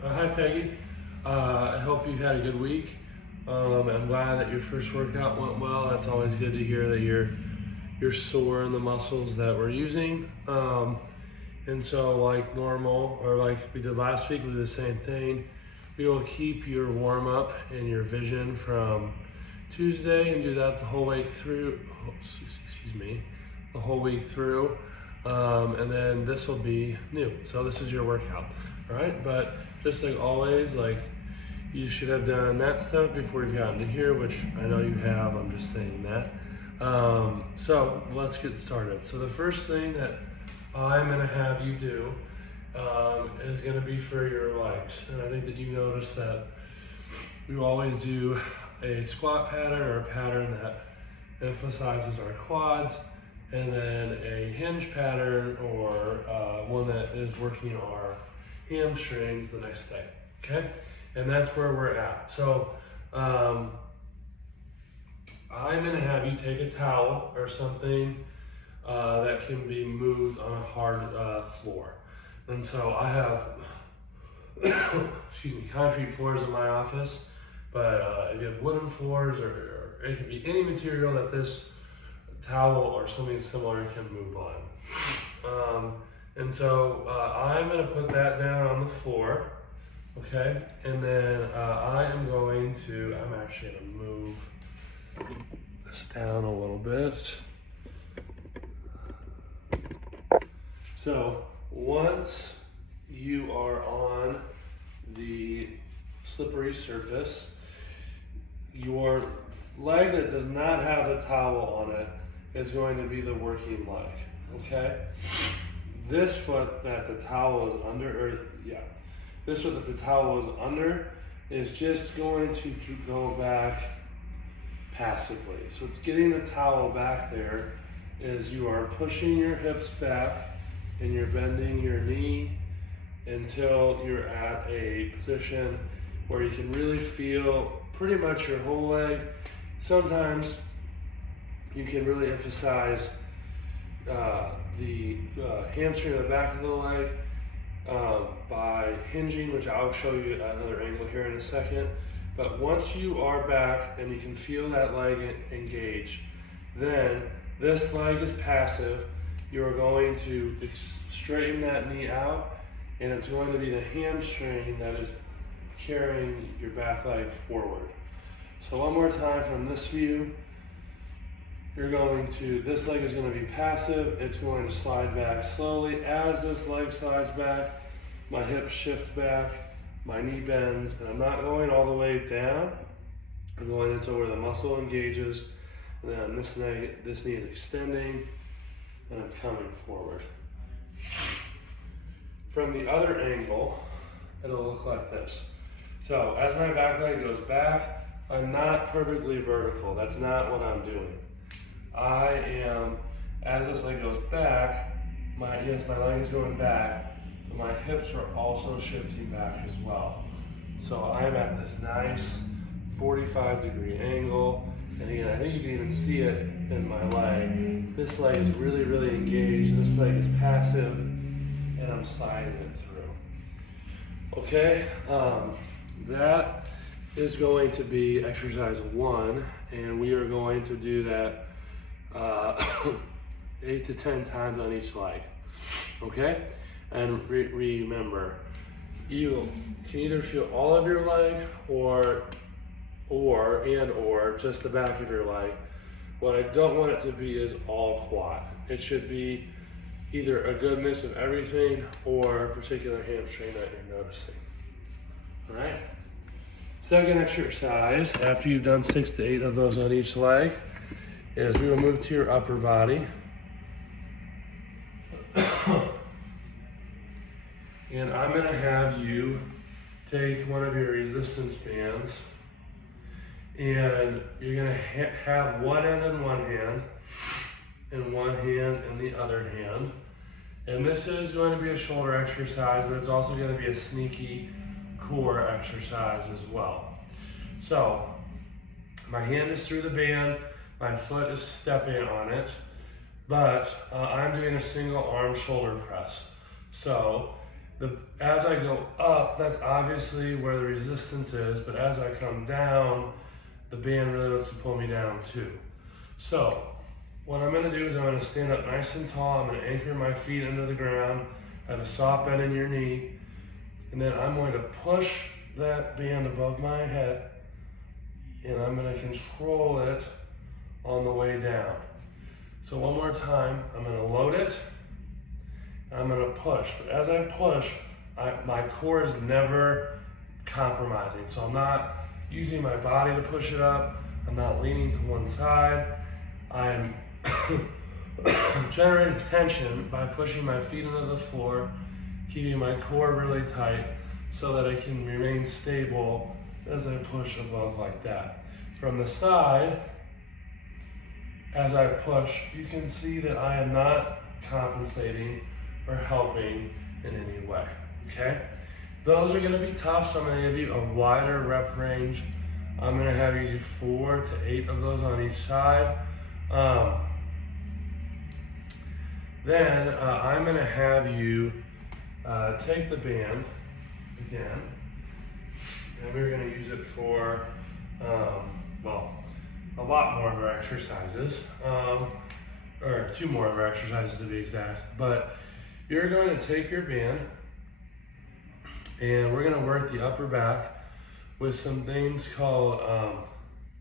Hi Peggy. I hope you've had a good week. I'm glad that your first workout went well. That's always good to hear that you're sore in the muscles that we're using. And so like normal, or like we did last week, we do the same thing. We will keep your warm up and your vision from Tuesday and do that the whole week through. Excuse me, the whole week through. And then this will be new. So this is your workout, all right? But just like always, like you should have done that stuff before you've gotten to here, which I know you have. I'm just saying that. So let's get started. So the first thing that I'm gonna have you do is gonna be for your legs. And I think that you noticed that we always do a squat pattern or a pattern that emphasizes our quads, and then a hinge pattern or one that is working our hamstrings the next day, okay? And that's where we're at. So I'm gonna have you take a towel or something that can be moved on a hard floor. And so I have, excuse me, concrete floors in my office, but if you have wooden floors or it can be any material that this towel or something similar can move on. And so I'm gonna put that down on the floor, okay? And then I'm actually gonna move this down a little bit. So once you are on the slippery surface, your leg that does not have the towel on it is going to be the working leg, okay? This foot that the towel is under, this foot that the towel is under is just going to go back passively. So it's getting the towel back there is you are pushing your hips back and you're bending your knee until you're at a position where you can really feel pretty much your whole leg. Sometimes you can really emphasize the hamstring or the back of the leg by hinging, which I'll show you another angle here in a second. But once you are back and you can feel that leg engage, then this leg is passive. You're going to straighten that knee out, and it's going to be the hamstring that is carrying your back leg forward. So one more time from this view, this leg is going to be passive. It's going to slide back slowly. As this leg slides back, my hip shifts back, my knee bends, and I'm not going all the way down. I'm going until where the muscle engages, and then this knee is extending, and I'm coming forward. From the other angle, it'll look like this. So as my back leg goes back, I'm not perfectly vertical. That's not what I'm doing. I am, as this leg goes back, my leg is going back, but my hips are also shifting back as well. So I'm at this nice 45-degree angle. And again, I think you can even see it in my leg. This leg is really, really engaged. This leg is passive, and I'm sliding it through. Okay, that is going to be exercise 1, and we are going to do that 8 to 10 times on each leg, okay? And remember, you can either feel all of your leg or just the back of your leg. What I don't want it to be is all quad. It should be either a good mix of everything or a particular hamstring that you're noticing, all right? Second exercise, after you've done 6 to 8 of those on each leg, is we will move to your upper body. And I'm gonna have you take one of your resistance bands, and you're gonna have one end in one hand and one hand in the other hand. And this is going to be a shoulder exercise, but it's also gonna be a sneaky core exercise as well. So my hand is through the band, my foot is stepping on it, but I'm doing a single arm shoulder press. So As I go up, that's obviously where the resistance is, but as I come down, the band really wants to pull me down too. So what I'm gonna do is I'm gonna stand up nice and tall. I'm gonna anchor my feet into the ground. Have a soft bend in your knee. And then I'm going to push that band above my head, and I'm gonna control it on the way down. So one more time, I'm gonna load it, I'm gonna push. But as I push, my core is never compromising. So I'm not using my body to push it up, I'm not leaning to one side. I'm generating tension by pushing my feet into the floor, keeping my core really tight so that I can remain stable as I push above like that. From the side, as I push, you can see that I am not compensating or helping in any way, okay? Those are gonna be tough, so I'm gonna give you a wider rep range. I'm gonna have you do 4 to 8 of those on each side. Then I'm gonna have you take the band again, and we're gonna use it for, well, a lot more of our exercises, or 2 more of our exercises to be exact. But you're going to take your band, and we're gonna work the upper back with some things called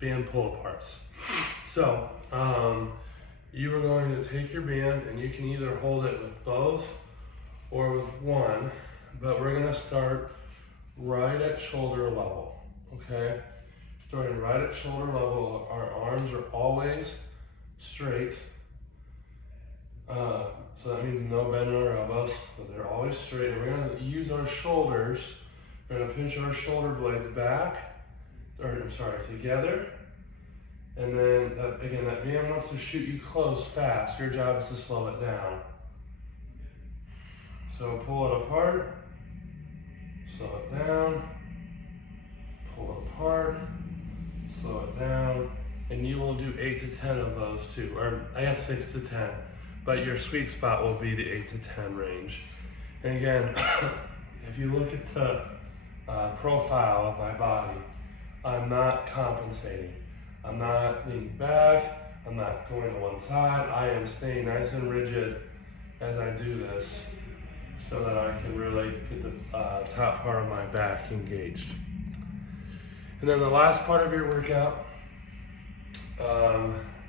band pull aparts. So you are going to take your band, and you can either hold it with both or with one, but we're gonna start right at shoulder level, okay? Starting right at shoulder level, our arms are always straight. So that means no bend in our elbows, but they're always straight. And we're gonna use our shoulders, we're gonna pinch our shoulder blades back, together. And then, again, that band wants to shoot you close fast. Your job is to slow it down. So pull it apart, slow it down, pull it apart, slow it down, and you will do 8 to 10 of those too, or I guess 6 to 10, but your sweet spot will be the 8 to 10 range. And again, if you look at the profile of my body, I'm not compensating. I'm not leaning back, I'm not going to one side. I am staying nice and rigid as I do this so that I can really get the top part of my back engaged. And then the last part of your workout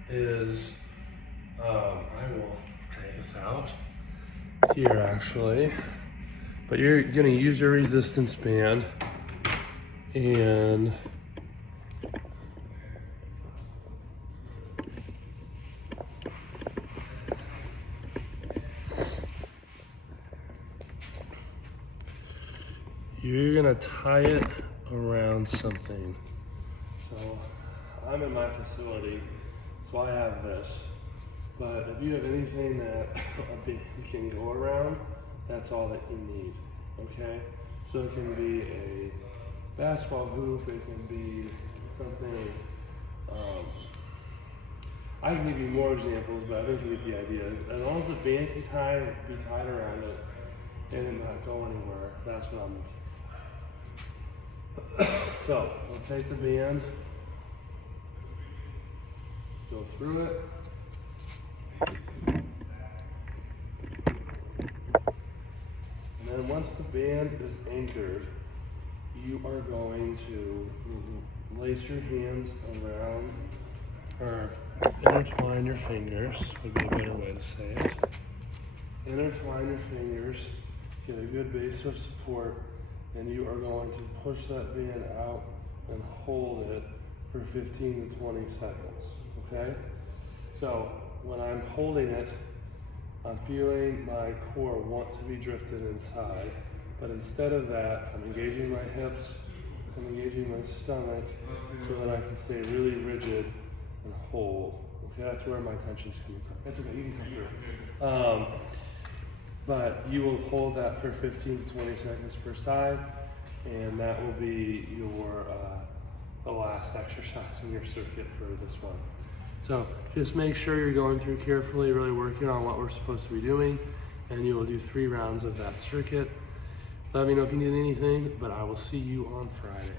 is, I will take us out here actually, but you're gonna use your resistance band, and you're gonna tie it around something. So I'm in my facility, so I have this. But if you have anything that a band can go around, that's all that you need, okay? So it can be a basketball hoop, it can be something, I can give you more examples, but I think you get the idea. As long as the band can be tied around it and it not go anywhere, that's what I'm looking for. So, we'll take the band, go through it, and then once the band is anchored, you are going to lace your hands around, or intertwine your fingers, would be a better way to say it. Intertwine your fingers, get a good base of support, and you are going to push that band out and hold it for 15 to 20 seconds, okay? So when I'm holding it, I'm feeling my core want to be drifted inside, but instead of that, I'm engaging my hips, I'm engaging my stomach so that I can stay really rigid and hold. Okay, that's where my tension's coming from. That's okay, you can come through. But you will hold that for 15 to 20 seconds per side, and that will be your the last exercise in your circuit for this one. So just make sure you're going through carefully, really working on what we're supposed to be doing, and you will do 3 rounds of that circuit. Let me know if you need anything, but I will see you on Friday.